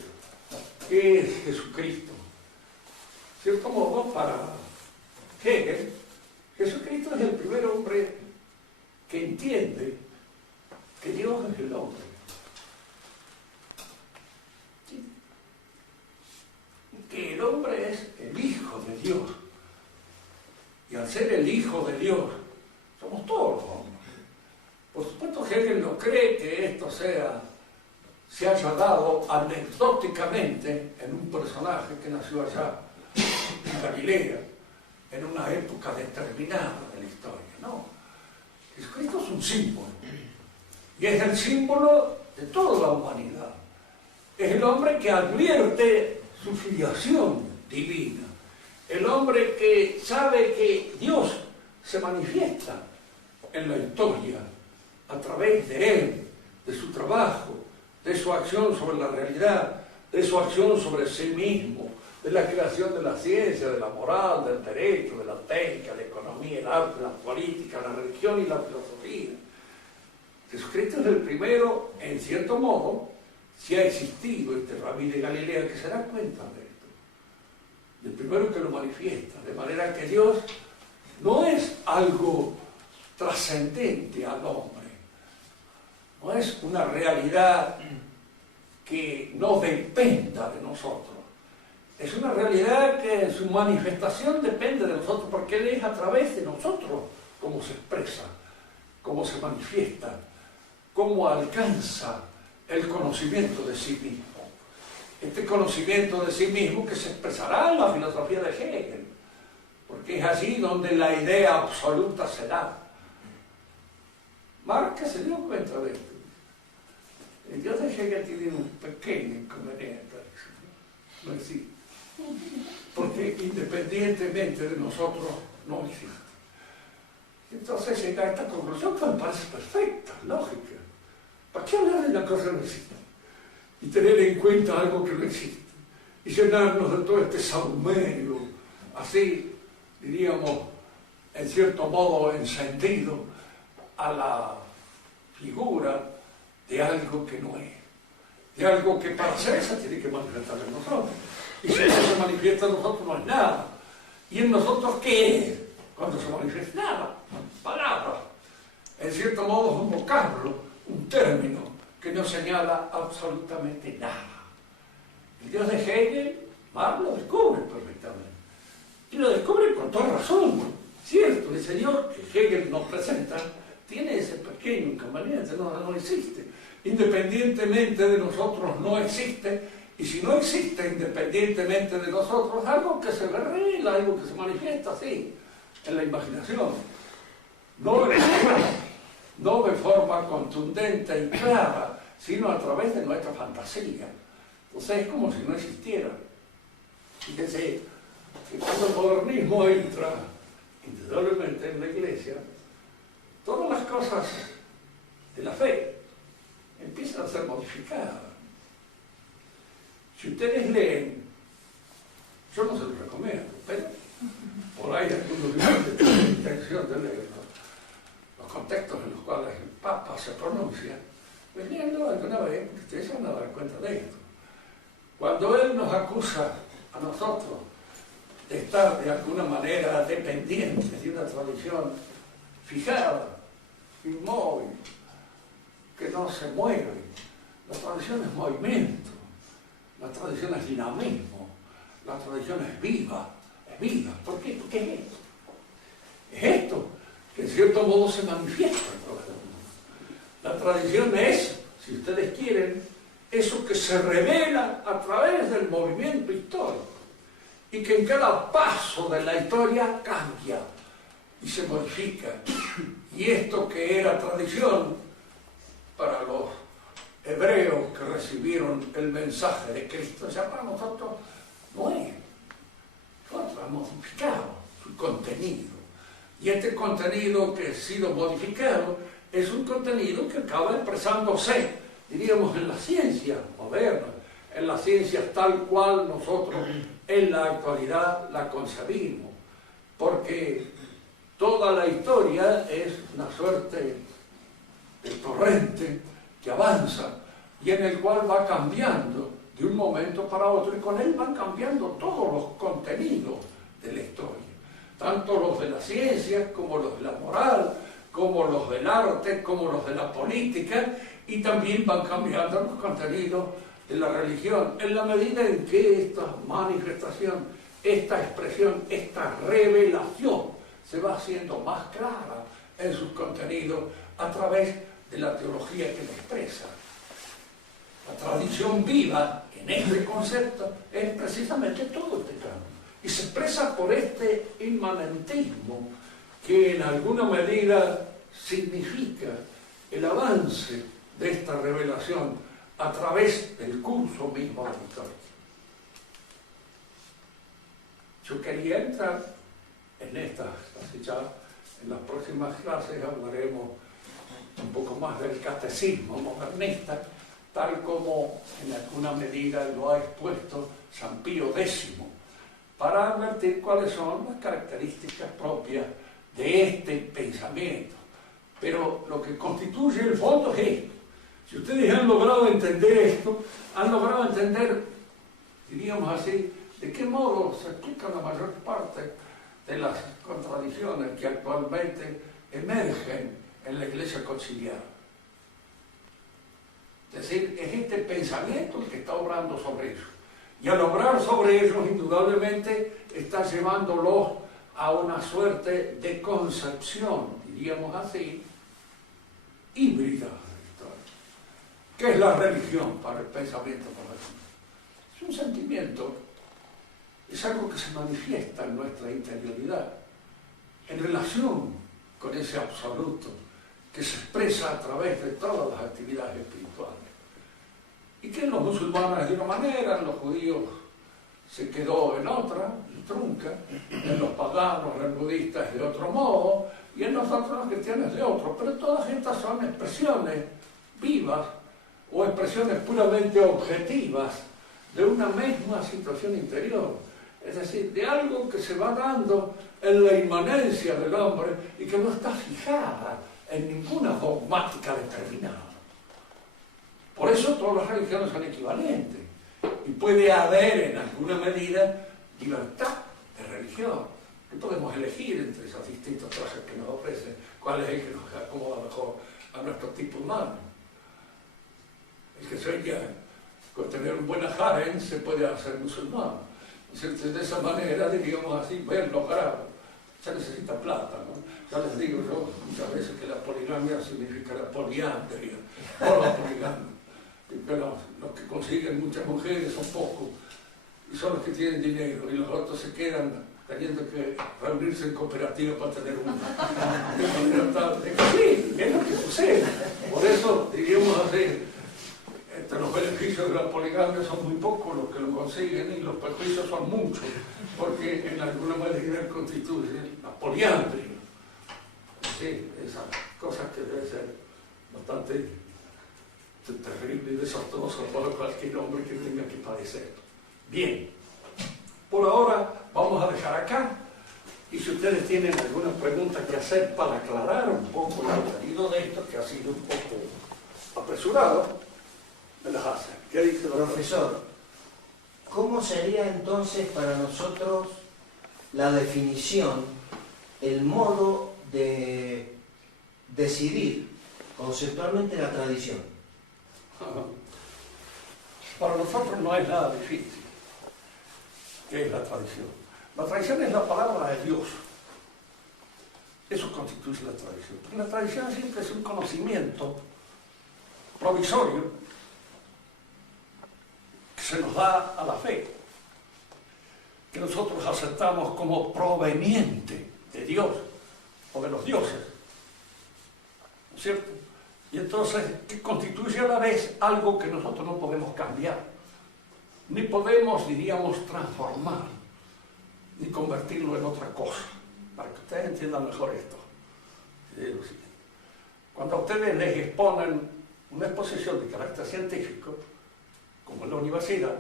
¿qué es Jesucristo? Cierto modo, para Hegel, Jesucristo es el primer hombre que entiende que Dios es el hombre. ¿Sí? Que el hombre es el Hijo de Dios. Y al ser el Hijo de Dios, somos todos los hombres. se haya dado anecdóticamente en un personaje que nació allá en Galilea, en una época determinada de la historia. No, Jesucristo es un símbolo, y es el símbolo de toda la humanidad. Es el hombre que advierte su filiación divina, el hombre que sabe que Dios se manifiesta en la historia a través de él, de su trabajo, de su acción sobre la realidad, de su acción sobre sí mismo, de la creación de la ciencia, de la moral, del derecho, de la técnica, la economía, el arte, la política, la religión y la filosofía. Jesucristo es el primero, en cierto modo, si ha existido este rabí de Galilea que se da cuenta de esto. El primero que lo manifiesta, de manera que Dios no es algo trascendente al hombre, no es una realidad que no dependa de nosotros. Es una realidad que en su manifestación depende de nosotros, porque Él es a través de nosotros cómo se expresa, cómo se manifiesta, cómo alcanza el conocimiento de sí mismo. Este conocimiento de sí mismo que se expresará en la filosofía de Hegel, porque es allí donde la idea absoluta se da. Marx se dio cuenta de esto. El Dios de Hegel tiene un pequeño inconveniente, no existe, porque independientemente de nosotros no existe. Entonces llega a esta conclusión que me parece perfecta, lógica. ¿Para qué hablar de una cosa que no existe? Y tener en cuenta algo que no existe. Y llenarnos de todo este saumerio, así, diríamos, en cierto modo encendido, a la figura de algo que no es. De algo que para ser esa tiene que manifestar en nosotros. Y si eso se manifiesta en nosotros no es nada. ¿Y en nosotros qué es? Cuando se manifiesta nada. Palabras. En cierto modo es un vocablo, un término que no señala absolutamente nada. El Dios de Hegel, Marx lo descubre perfectamente. Y lo descubre con toda razón. Cierto, ese Dios que Hegel nos presenta tiene ese pequeño inconveniente, no existe. Independientemente de nosotros no existe, y si no existe independientemente de nosotros, algo que se revela, algo que se manifiesta así, en la imaginación. No de forma contundente y clara, sino a través de nuestra fantasía. Entonces es como si no existiera. Fíjense que cuando el modernismo entra indudablemente en la Iglesia, todas las cosas de la fe empiezan a ser modificadas. Si ustedes leen, yo no se los recomiendo, pero por ahí algunos tienen la intención de leerlo, los contextos en los cuales el Papa se pronuncia, pues léanlo alguna vez, porque ustedes se van a dar cuenta de esto. Cuando Él nos acusa a nosotros de estar de alguna manera dependientes de una tradición fijada, inmóvil, que no se mueve, la tradición es movimiento, la tradición es dinamismo, la tradición es viva. ¿Por qué? Porque es esto. Es esto que en cierto modo se manifiesta en todo el mundo. La tradición es, si ustedes quieren, eso que se revela a través del movimiento histórico y que en cada paso de la historia cambia y se modifica. Y esto que era tradición para los hebreos que recibieron el mensaje de Cristo, ya para nosotros no es. Nosotros hemos modificado su contenido. Y este contenido que ha sido modificado es un contenido que acaba expresándose, diríamos, en las ciencias modernas, en las ciencias tal cual nosotros en la actualidad la concebimos. Porque toda la historia es una suerte de torrente que avanza y en el cual va cambiando de un momento para otro, y con él van cambiando todos los contenidos de la historia, tanto los de la ciencia como los de la moral, como los del arte, como los de la política, y también van cambiando los contenidos de la religión, en la medida en que esta manifestación, esta expresión, esta revelación se va haciendo más clara en sus contenidos a través de la teología que la expresa. condición viva en este concepto es precisamente todo este cambio. Y se expresa por este inmanentismo que en alguna medida significa el avance de esta revelación a través del curso mismo de la historia. Yo quería entrar en estas, así ya en las próximas clases hablaremos un poco más del catecismo modernista, tal como en alguna medida lo ha expuesto San Pío X, para advertir cuáles son las características propias de este pensamiento. Pero lo que constituye el fondo es esto. Si ustedes han logrado entender esto, han logrado entender, diríamos así, de qué modo se explican la mayor parte de las contradicciones que actualmente emergen en la Iglesia conciliar. Es decir, es este pensamiento el que está obrando sobre ellos. Y al obrar sobre ellos, indudablemente, está llevándolos a una suerte de concepción, diríamos así, híbrida. ¿Qué es la religión para el pensamiento moderno? Es un sentimiento, es algo que se manifiesta en nuestra interioridad, en relación con ese absoluto que se expresa a través de todas las actividades espirituales. Y que en los musulmanes de una manera, en los judíos se quedó en otra, y trunca, en los paganos, en los budistas de otro modo, y en nosotros los cristianos de otro. Pero todas estas son expresiones vivas o expresiones puramente objetivas de una misma situación interior. Es decir, de algo que se va dando en la inmanencia del hombre y que no está fijada en ninguna dogmática determinada. Por eso todas las religiones son equivalentes y puede haber en alguna medida libertad de religión. Y podemos elegir entre esos distintos trajes que nos ofrecen cuál es el que nos acomoda mejor a nuestro tipo humano. El que sueña con tener un buen harem se puede hacer musulmán. Entonces, de esa manera, diríamos así, ver logrado. Se necesita plata, ¿no? Ya les digo yo muchas veces que la poligamia significa la poliandria, o la poligamia. Pero los que consiguen muchas mujeres son pocos, y son los que tienen dinero, y los otros se quedan teniendo que reunirse en cooperativa para tener una. Sí, es lo que sucede. Por eso, diríamos así, los beneficios de la poligamia son muy pocos los que lo consiguen y los perjuicios son muchos, porque en alguna medida constituye la poliandria. Sí, esas cosas que deben ser bastante terribles y desastrosas para cualquier hombre que tenga que padecer. Bien, por ahora vamos a dejar acá, y si ustedes tienen alguna pregunta que hacer para aclarar un poco el contenido de esto, que ha sido un poco apresurado, me las hacen. ¿Qué dice el profesor? ¿Cómo sería entonces para nosotros la definición, el modo de decidir conceptualmente la tradición? Para nosotros no es nada difícil. ¿Qué es la tradición? La tradición es la palabra de Dios. Eso constituye la tradición. Porque la tradición siempre es un conocimiento provisorio que se nos da a la fe, que nosotros aceptamos como proveniente de Dios o de los dioses, ¿no es cierto? Y entonces que constituye a la vez algo que nosotros no podemos cambiar, ni podemos, diríamos, transformar, ni convertirlo en otra cosa, para que ustedes entiendan mejor esto. Cuando a ustedes les exponen una exposición de carácter científico, como en la universidad,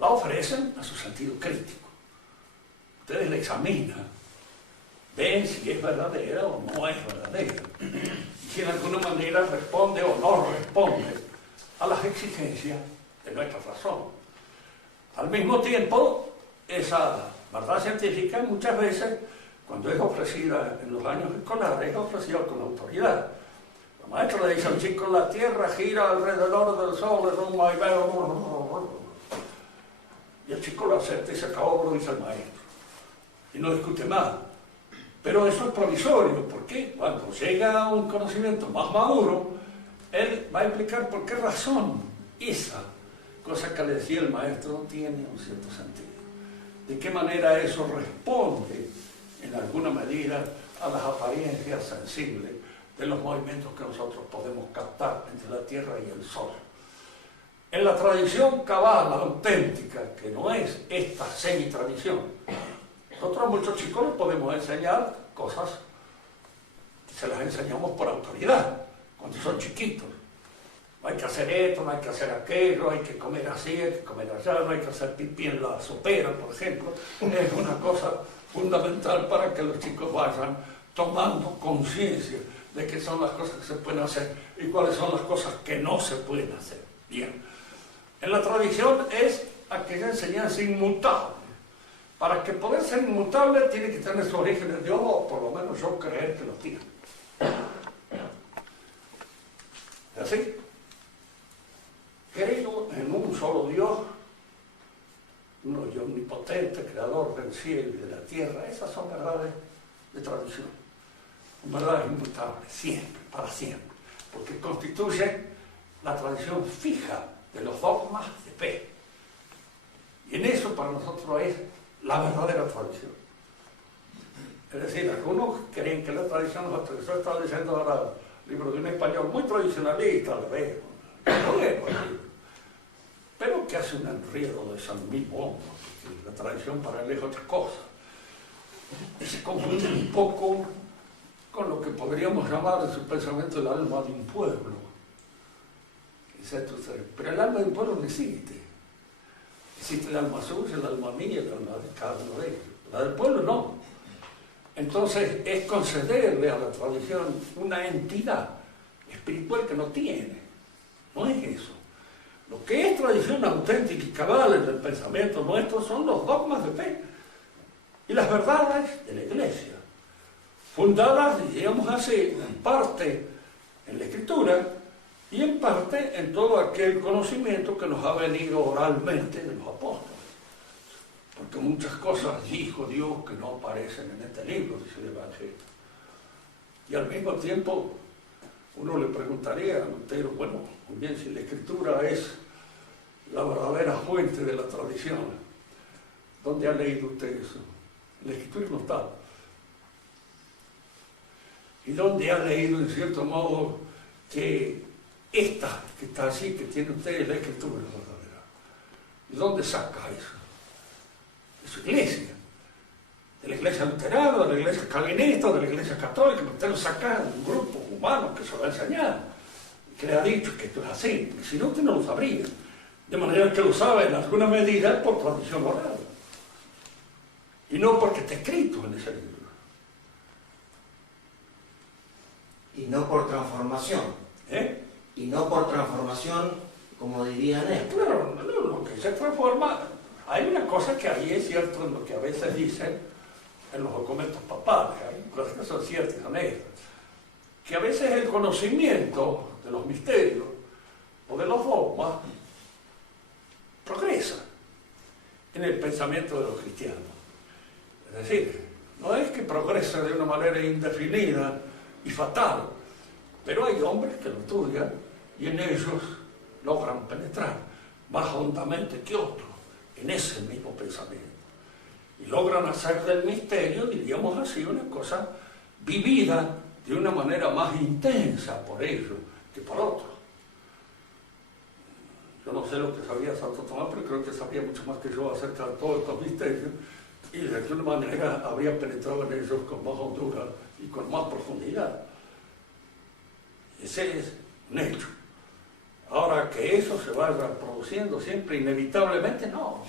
la ofrecen a su sentido crítico. Ustedes la examinan, ven si es verdadera o no es verdadera, y si en alguna manera responde o no responde a las exigencias de nuestra razón. Al mismo tiempo, esa verdad científica muchas veces, cuando es ofrecida en los años escolares, es ofrecida con autoridad. El maestro le dice al chico, la Tierra gira alrededor del Sol en un vaivén. Y el chico lo acepta y se acabó, lo dice el maestro. Y no discute más. Pero eso es provisorio, porque cuando llega a un conocimiento más maduro, él va a explicar por qué razón esa cosa que le decía el maestro tiene un cierto sentido. ¿De qué manera eso responde, en alguna medida, a las apariencias sensibles de los movimientos que nosotros podemos captar entre la Tierra y el Sol? En la tradición cabal auténtica, que no es esta semi-tradición, nosotros a muchos chicos les podemos enseñar cosas que se las enseñamos por autoridad, cuando son chiquitos. No hay que hacer esto, no hay que hacer aquello, hay que comer así, hay que comer allá, no hay que hacer pipí en la sopera, por ejemplo. Es una cosa fundamental para que los chicos vayan tomando conciencia de qué son las cosas que se pueden hacer y cuáles son las cosas que no se pueden hacer. Bien. En la tradición es aquella enseñanza inmutable. Para que poder ser inmutable tiene que tener sus orígenes de Dios, o por lo menos yo creer que los tiene. ¿Es así? Creo en un solo Dios, uno Dios omnipotente, creador del cielo y de la tierra. Esas son verdades de tradición, verdades inmutables, siempre, para siempre, porque constituye la tradición fija de los dogmas de fe. Y en eso para nosotros es la verdadera tradición. Es decir, algunos creen que la tradición, yo estaba diciendo ahora libro de un español muy tradicionalista, lo veo, pero que hace un enredo de San Mil bombos, porque la tradición para él es otra cosa. Y se confunde un poco con lo que podríamos llamar en su pensamiento el alma de un pueblo. Pero el alma de un pueblo no existe. Existe el alma suya, el alma mía, el alma de cada uno de ellos. La del pueblo no. Entonces es concederle a la tradición una entidad espiritual que no tiene. No es eso. Lo que es tradición auténtica y cabal en el pensamiento nuestro son los dogmas de fe y las verdades de la Iglesia, fundadas, digamos así, en parte en la Escritura y en parte en todo aquel conocimiento que nos ha venido oralmente de los apóstoles. Porque muchas cosas dijo Dios que no aparecen en este libro, dice el Evangelio. Y al mismo tiempo uno le preguntaría a Lutero, bueno, muy bien, si la Escritura es la verdadera fuente de la tradición, ¿dónde ha leído usted eso? La Escritura no está. ¿Y dónde ha leído, en cierto modo, que esta que está así, que tiene usted, es la Escritura verdadera? ¿Y dónde saca eso? De su iglesia. De la iglesia luterana, de la iglesia calvinista, de la iglesia católica. Usted lo saca de un grupo humano que se lo ha enseñado, que le ha dicho que esto es así, porque si no, usted no lo sabría. De manera que lo sabe en alguna medida por tradición oral. Y no porque está escrito en ese libro. Y no por transformación. Y no por transformación, como dirían él. Claro, lo que se transforma. Hay una cosa que ahí es cierto en lo que a veces dicen en los documentos papales, hay cosas que son ciertas y honestas, que a veces el conocimiento de los misterios o de los dogmas progresa en el pensamiento de los cristianos. Es decir, no es que progrese de una manera indefinida y fatal, pero hay hombres que lo estudian y en ellos logran penetrar más hondamente que otros en ese mismo pensamiento. Y logran hacer del misterio, diríamos así, una cosa vivida de una manera más intensa por ellos que por otros. Yo no sé lo que sabía Santo Tomás, pero creo que sabía mucho más que yo acerca de todos estos misterios y de alguna manera habría penetrado en ellos con más hondura y con más profundidad. Ese es un hecho. Ahora, que eso se vaya produciendo siempre inevitablemente, no.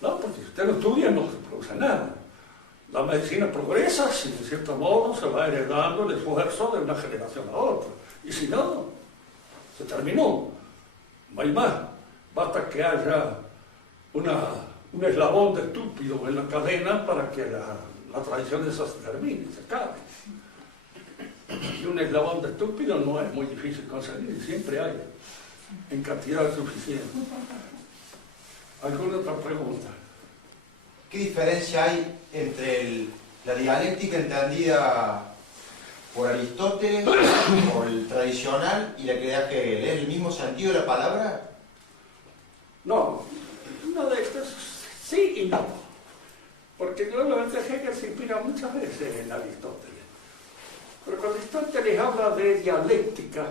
No, porque si usted no estudia no se produce nada. La medicina progresa si de cierto modo se va heredando el esfuerzo de una generación a otra. Y si no, se terminó. No hay más. Basta que haya un eslabón de estúpido en la cadena para que la tradición esa se termine, se acabe. Y un eslabón de estúpido no es muy difícil conseguir, siempre hay, en cantidad suficiente. ¿Alguna otra pregunta? ¿Qué diferencia hay entre la dialéctica entendida por Aristóteles, por el tradicional y la que da Hegel. ¿Es el mismo sentido de la palabra? No, uno de estos sí y no. Porque normalmente Hegel se inspira muchas veces en Aristóteles. Pero cuando Aristóteles habla de dialéctica,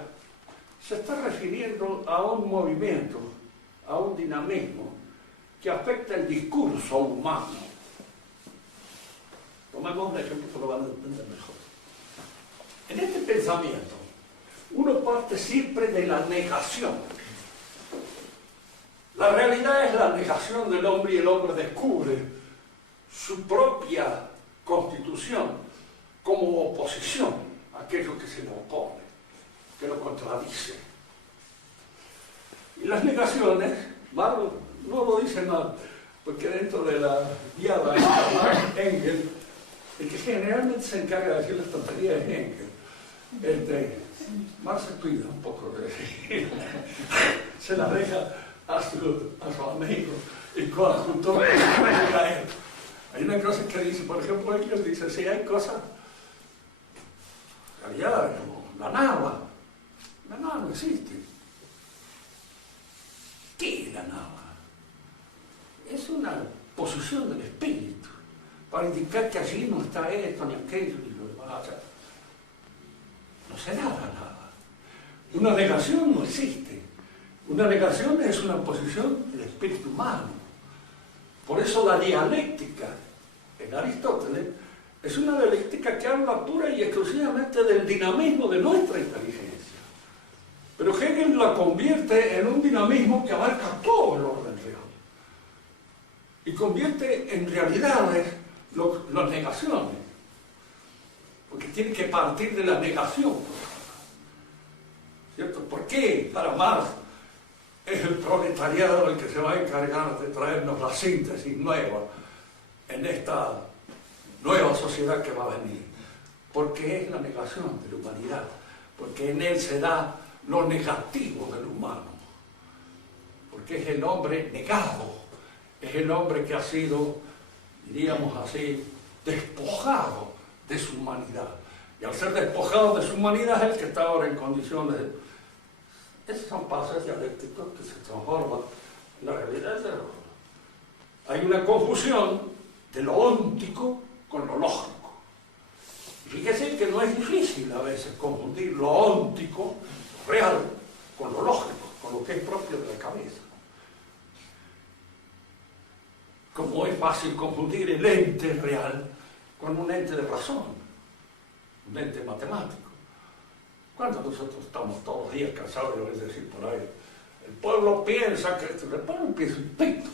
se está refiriendo a un movimiento, a un dinamismo que afecta el discurso humano. Tomemos un ejemplo que lo van a entender mejor. En este pensamiento, uno parte siempre de la negación. La realidad es la negación del hombre y el hombre descubre su propia constitución como oposición a aquello que se le opone, que lo contradice. Y las negaciones, Marx no lo dice mal, porque dentro de la guiada de Engels, el que generalmente se encarga de decir las tonterías es Engels. Marx se cuida un poco de se la deja a su amigo y coadjutor. Hay una cosa que dice, por ejemplo, Engels dice, si hay cosas, en realidad, como la nada no existe. ¿Qué es la nada? Es una posición del espíritu, para indicar que allí no está esto, ni aquello, ni lo demás. No se da nada. Una negación no existe. Una negación es una posición del espíritu humano. Por eso la dialéctica en Aristóteles es una dialéctica que habla pura y exclusivamente del dinamismo de nuestra inteligencia. Pero Hegel la convierte en un dinamismo que abarca todo el orden real. Y convierte en realidades las negaciones. Porque tiene que partir de la negación. ¿Cierto? ¿Por qué para Marx es el proletariado el que se va a encargar de traernos la síntesis nueva en esta nueva sociedad que va a venir? Porque es la negación de la humanidad, porque en él se da lo negativo del humano, porque es el hombre negado, es el hombre que ha sido, diríamos así, despojado de su humanidad. Y al ser despojado de su humanidad es el que está ahora en condiciones de... Esos son pasos dialécticos que se transforman en la realidad. Hay una confusión de lo óntico con lo lógico. Fíjese que no es difícil a veces confundir lo óntico, real, con lo lógico, con lo que es propio de la cabeza. Como es fácil confundir el ente real con un ente de razón, un ente matemático. Cuando nosotros estamos todos los días cansados de oír decir por ahí, el pueblo piensa que esto, el pueblo piensa un pito.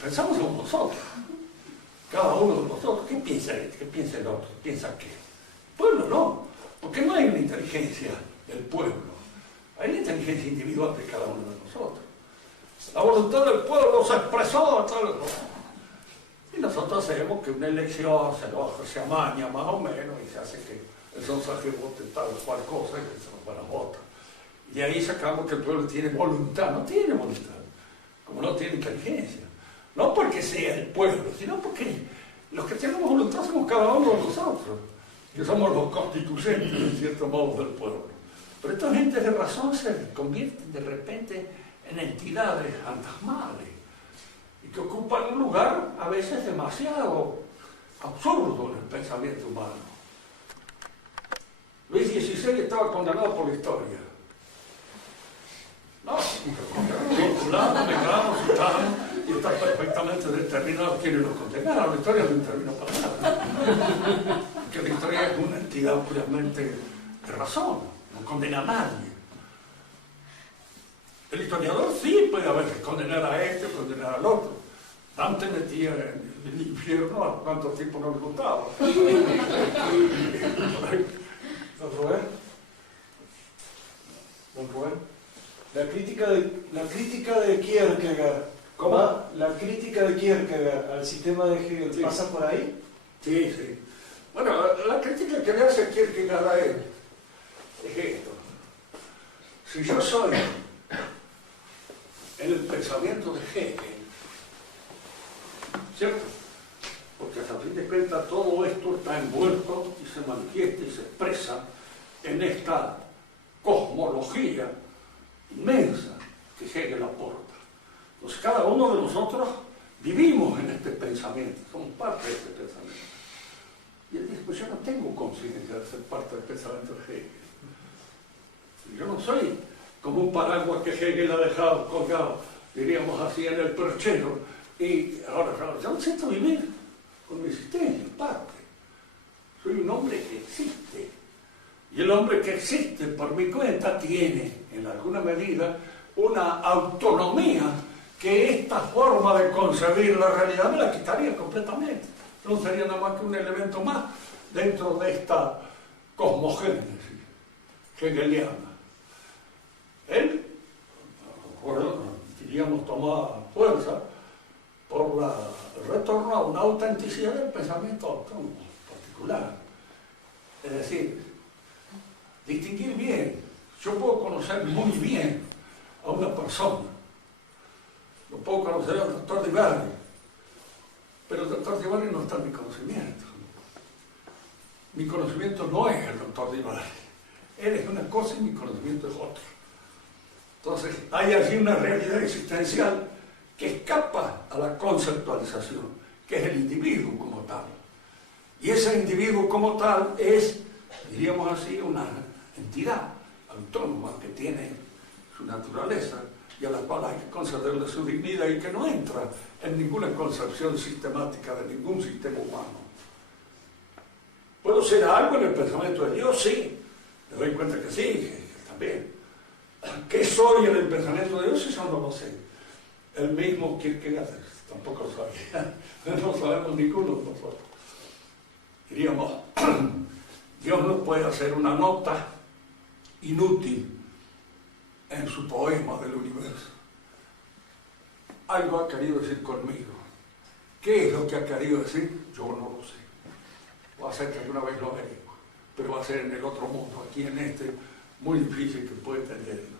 Pensamos en nosotros. Cada uno de nosotros, ¿qué piensa este? ¿Qué piensa el otro? ¿Piensa qué? El pueblo no, porque no hay una inteligencia del pueblo. Hay la inteligencia individual de cada uno de nosotros. La voluntad del pueblo se expresó, tal. Y nosotros sabemos que una elección se amaña más o menos y se hace que el sonsaje vote tal o cual cosa y que se nos van a votar. Y ahí sacamos que el pueblo tiene voluntad. No tiene voluntad, como no tiene inteligencia. No porque sea el pueblo, sino porque los que tenemos voluntad somos cada uno de nosotros, que somos los constituyentes, en cierto modo, del pueblo. Pero estas gentes de razón se convierten de repente en entidades fantasmales y que ocupan un lugar a veces demasiado absurdo en el pensamiento humano. Luis XVI estaba condenado por la historia. No, fulano, mengano, sultano, y está perfectamente determinado quiénes lo condenaron. La historia no intervino para nada. Porque la historia es una entidad puramente de razón, no condena a nadie. El historiador sí puede haber que condenar a este, condenar al otro. Dante metía en el infierno a cuántos tipos no le gustaba. Don Rubén. La crítica de Kierkegaard. ¿Cómo? La crítica de Kierkegaard al sistema de Hegel, sí. ¿Pasa por ahí? Sí, sí. Bueno, la crítica que le hace Kierkegaard a él es esto. Si yo soy en el pensamiento de Hegel, ¿cierto? porque a fin de cuentas todo esto está envuelto y se manifiesta y se expresa en esta cosmología inmensa que Hegel aporta. Entonces cada uno de nosotros vivimos en este pensamiento, somos parte de este pensamiento. Y él dice, pues yo no tengo conciencia de ser parte del pensamiento de Hegel. Yo no soy como un paraguas que Hegel ha dejado colgado, diríamos así, en el perchero. Y ahora yo necesito vivir con mi existencia, en parte. Soy un hombre que existe. Y el hombre que existe por mi cuenta tiene, en alguna medida, una autonomía que esta forma de concebir la realidad me la quitaría completamente. No sería nada más que un elemento más dentro de esta cosmogénesis hegeliana. Él, diríamos, tomaba fuerza por el retorno a una autenticidad del pensamiento autónomo particular. Es decir, distinguir bien. Yo puedo conocer muy bien a una persona. Lo puedo conocer al doctor Di Bari, pero el doctor Di Bari no está en mi conocimiento. Mi conocimiento no es el doctor Di Bari. Él es una cosa y mi conocimiento es otra. Entonces, hay allí una realidad existencial que escapa a la conceptualización, que es el individuo como tal. Y ese individuo como tal es, diríamos así, una entidad autónoma que tiene su naturaleza y a la cual hay que concederle su dignidad y que no entra en ninguna concepción sistemática de ningún sistema humano. ¿Puedo ser algo en el pensamiento de Dios? Sí. Me doy cuenta que sí, también. ¿Qué soy en el pensamiento de Dios? Eso no lo sé. El mismo Kierkegaard tampoco lo sabía. No sabemos ninguno de nosotros. Diríamos, Dios no puede hacer una nota inútil en su poema del universo. Algo ha querido decir conmigo. ¿Qué es lo que ha querido decir? Yo no lo sé. Va a ser que alguna vez lo veremos, pero va a ser en el otro mundo, aquí en este, muy difícil que pueda entenderlo.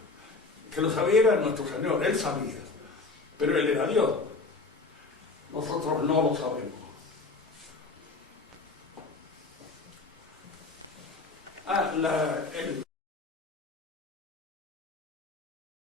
Que lo sabía nuestro Señor, Él sabía, pero Él era Dios. Nosotros no lo sabemos.